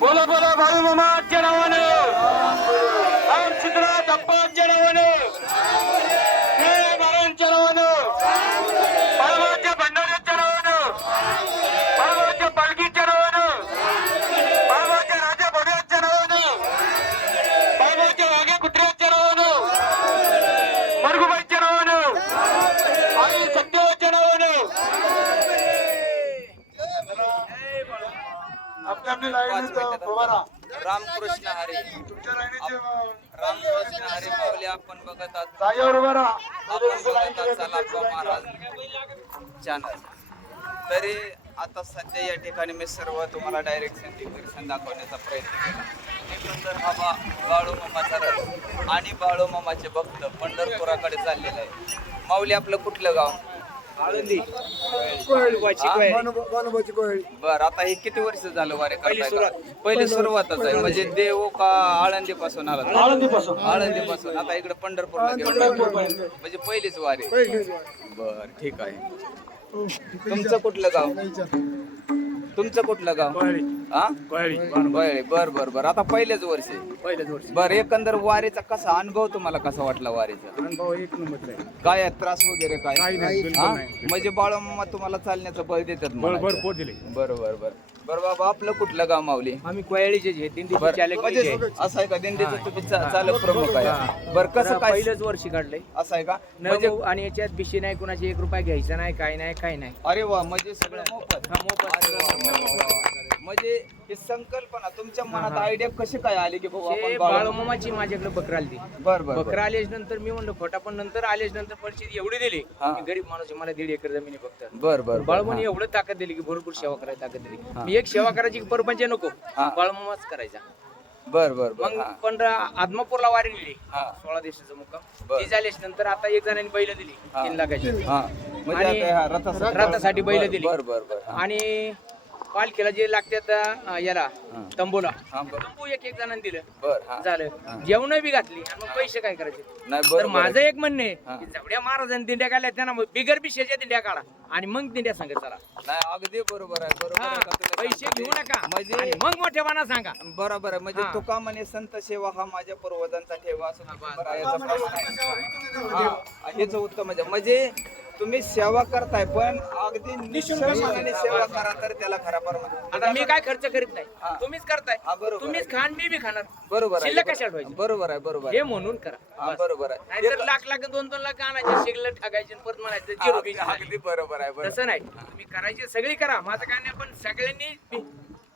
बोला बोला भाऊ मामाच्या नावानं रामकृष्ण हरी रामकृष्ण हरी माऊली आपण बघत आहात आपण बघत आहात चलाप्पा महाराज चॅनल तरी आता सध्या या ठिकाणी मी सर्व तुम्हाला डायरेक्शन दिग्दर्शन दाखवण्याचा प्रयत्न केला एकंदर हा बा बाळू मामाचा रथ आणि बाळू मामाचे भक्त पंढरपुराकडे चाललेले आहे माऊली आपलं कुठलं गाव आळंदी. बर आता हे किती वर्ष झालं वारे करताय पहिली सुरुवातच आहे. म्हणजे देव का आळंदी पासून आला? आळंदीपासून. आळंदी पासून आता इकडे पंढरपूरला गेलो. म्हणजे पहिलीच वारी. बर ठीक आहे. तुमचं कुठलं गाव? तुमचं कुठलं गाव? हा बरं बर बर बर. आता पहिलेच वर्ष बर एकंदर वारीचा कसा अनुभव तुम्हाला कसा वाटला वारीचा? अनुभव एक नंबर काय त्रास वगैरे काय? हा? म्हणजे बाळमामा तुम्हाला चालण्याचं बळ देतात बळ दिले. बरोबर बर बर. बाबा आपलं कुठलं गाव माऊली? आम्ही कोयाळीचे जे दिंडी बरं, चालक म्हणजे असं आहे का? दिंडीचं तुम्ही चा- चालक प्रमुख आहे. बरं कसं काय? पहिलंच वर्षी काढलंय. असं आहे का? न म्हणजे भाऊ आणि याच्यात बिशी नाही कुणाची एक रुपया घ्यायचा नाही काय नाही काय नाही. अरे वा म्हणजे सगळं मोफत. हा, मोफत. अरे वा, वा, वा, वा. ही संकल्पना तुमच्या मनात आयडिया कशी काय आली की बाबा ते आपण बाळ बाळमामाची माझ्याकडे बकरा आली बर बर बकरा आल्याच नंतर मी म्हणलं खोटा पण नंतर आल्याच नंतर परिस्थिती एवढी दिली हा. मी गरीब माणूस आहे, मला दीड एकर जमिनी फक्त बर बर बाळमणी एवढं ताकद दिली की भरपूर सेवा करायची ताकद दिली मी एक सेवा करायची की परपंच नको हा. बाळमामाच करायचा बर बर बर मग हा. पण आदमापूरला वारी नेली हा. सोळा दिवसाचा मुक्काम बर. ती झाल्याच नंतर आता एक जणांनी बैल दिली. तीन लाखाची हा म्हणजे आणि आता ह्या रथासाठी रथासाठी बैल दिली. बर बर बर हा. आणि पालखीला जे लागतात अं, याला हा. तंबूला. हा, तंबू एक एक जणांनी दिलं. बर हा. झालं. जेवण बी घातली. आणि मग पैसे काय करायचे? नाही तर माझं. एक म्हणणं आहे हा. की जेवढ्या महाराजांनी दिंड्या काढल्या त्यांना मग बिगर बिशेच्या दिंड्या काढा. आणि मग दिंड्या सांगा चला. नाही अगदी बरोबर आहे बरोबर हा, पैसे सांगता घेऊ? नका. म्हणजे आणि मग मोठेपणा सांगा. बरोबर आहे. म्हणजे. तुका म्हणे संत सेवा हा माझ्या पूर्वजांचा ठेवा असं हेच उत्तम म्हणजे म्हणजे तुम्ही सेवा करताय पण अगदी निशुल्कपणाने सेवा करा तर त्याला खरा परमात्मा आता मी काय खर्च करीत नाही. हा. तुम्हीच करताय. हा, बरोबर तुम्हीच खान मी बी खाणार. बरोबर आहे. शिल्लक कशाला ठेवायची? बरोबर आहे बरोबर हे आहे म्हणून करा. हा, बस. बरोबर आहे. नाहीतर लाख लाख दोन दोन लाख आणायचे टाकायचे आणि परत म्हणायचं झिरो अगदी बरोबर आहे बरोबर तसं नाही. तुम्ही करायचे सगळी करा. माझं काय नाही पण सगळ्यांनी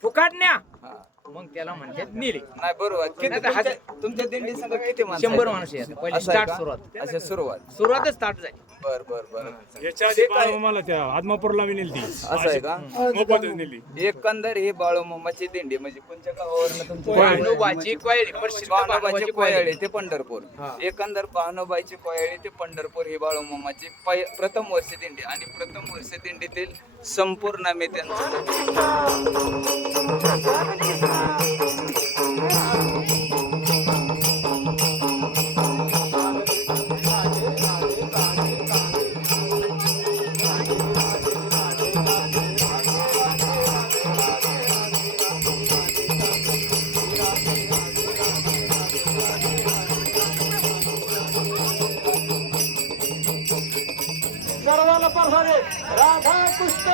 फुकाट न्या. हा. मग त्याला म्हणतात नेले. नाही बरोबर. किती नाही तर तुमच्या- तुमच्या दिंडी संघ किती माणसं शंभर आहेत? माणसं आहेत. पहिली असं आहे start का? सुरुवात. अच्छा सुरुवात. सुरुवातच स्टार्ट झाली. बर बर बर. याच्या आधी मला त्या आदमापूरला मी नेली असं आहे का? मोफतच नेली. एकंदर ही बाळूमामाची दिंडी म्हणजे कोणत्या भानुबाची कोयळी. प्रसिद्ध कोयाळी कोयळी. ते पंढरपूर. हा. एकंदर भानुबाईची कोयाळी ते पंढरपूर ही बाळूमामाची पै- प्रथम वर्षी दिंडी आणि प्रथम वर्षी दिंडीतील संपूर्ण मी त्यांचं सर्वाला परसारे राधा कृष्ण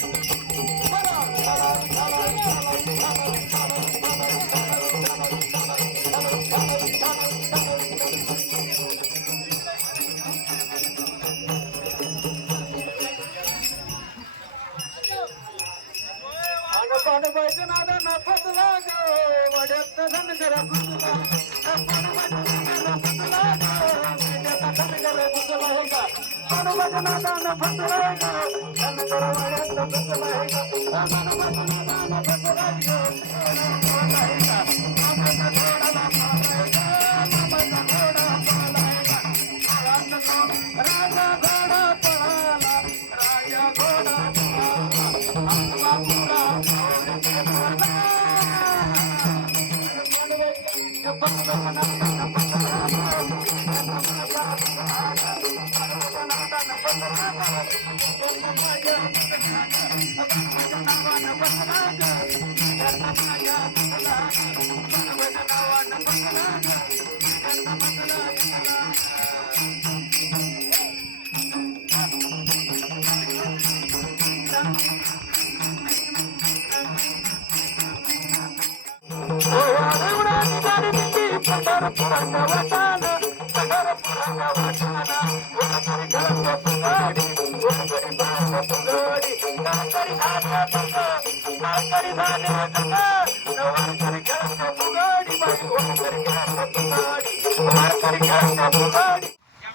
నన్ను భజన దాన భజరాయిగో నన్ను తొరవడంత భజరాయిగో నన్ను భజన దాన భజరాయిగో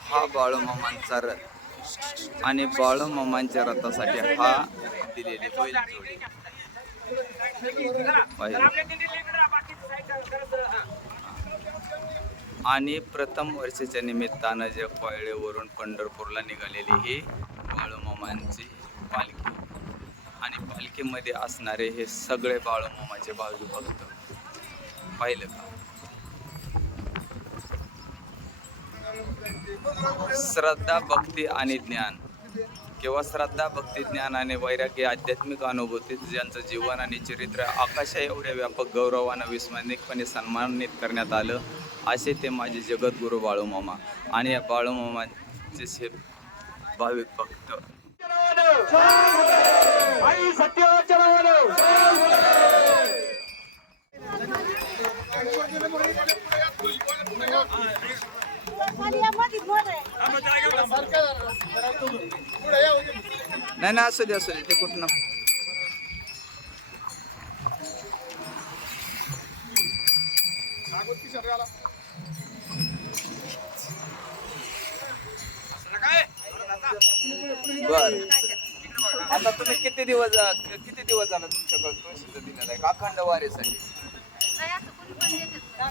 हा बाळूमामांचा रथ. आणि बाळूमामांच्या रथासाठी हा दिलेली बैल जोडी. आणि प्रथम वर्षाच्या निमित्तानं जे पळेवरून पंढरपूरला निघालेली ही बाळूमामांची पालखी. आणि पालखीमध्ये असणारे हे सगळे बाळूमामाचे भावी भक्त. पाहिलं का? श्रद्धा भक्ती आणि ज्ञान. किंवा श्रद्धा भक्ती ज्ञान आणि वैराग्य आध्यात्मिक अनुभूतीत ज्यांचं जीवन आणि चरित्र आकाशा एवढ्या व्यापक गौरवानं विस्मरणिकपणे सन्मानित करण्यात आलं असे ते माझे जगद्गुरू बाळूमामा आणि या बाळूमामाचे हे भाविक भक्त. नाही नाही असू दे असू दे ते कुठं असं बर. आता तुम्ही किती दिवस जा- किती दिवस झाला तुमच्याकडे तुळशीचं दिलेलं आहे? अखंड वारीसाठी?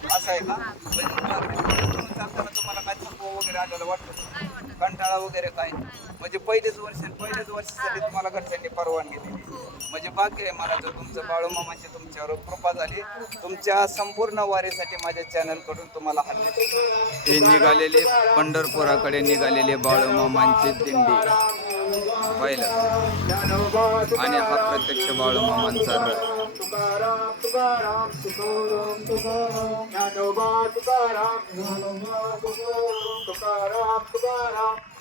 असं आहे का? तुम्ही तुम्हाला काय थकवा वगैरे आलेला वाटतं कंटाळा वगैरे काय म्हणजे पहिलेच वर्ष पहिलेच वर्षासाठी तुम्हाला घरच्यांनी परवानगी दिली. म्हणजे बाकी आहे मला जर तुमचं बाळूमामाची तुमच्यावर कृपा झाली. तुमच्या संपूर्ण वारीसाठी माझ्या चॅनलकडून तुम्हाला हल्ली हे निघालेले पंढरपुराकडे निघालेले बाळूमामांचे दिंडी. पाहिलं. आणि हा प्रत्यक्ष बाळूमामांचा रथ. Tukaram, Tukaram, Tukaram, Nanoba Tukaram, Nanoba Tukaram, Tukaram, Tukaram.